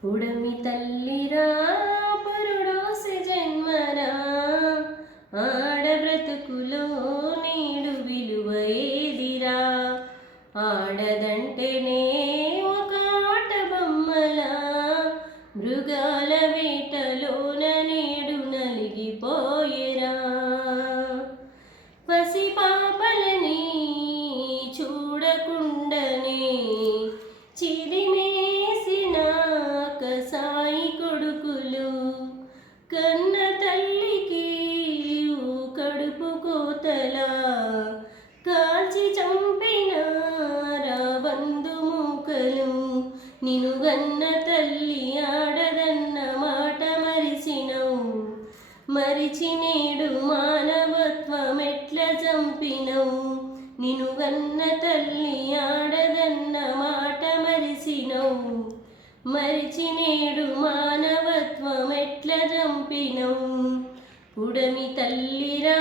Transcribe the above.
పుడమి తల్లిరా పురుడోసి జన్మరా ఆడబ్రతుకులో నీడు విలువ ఏదిరా ఆడదంటేనే ఒక ఆట బొమ్మలా మృగాల వేటలోన నేడు నలిగిపోయేరా పసి పాపలని చూడకుండనే చిదిమేసిన కసాయి కొడుకులు కన్న తల్లికి కడుపు కోతలా కాల్చి చంపిన రాబందు మూకలు నిను గన్న తల్లి ఆడదన్న మాట మరిచినవు మరిచి నేడు మానవత్వమెట్ల చంపినవు నిను గన్న తల్లి ఆడదన్న మాట మరిచినవు మరిచి నేడు మానవత్వమెట్ల చంపినవు పుడమి తల్లిరా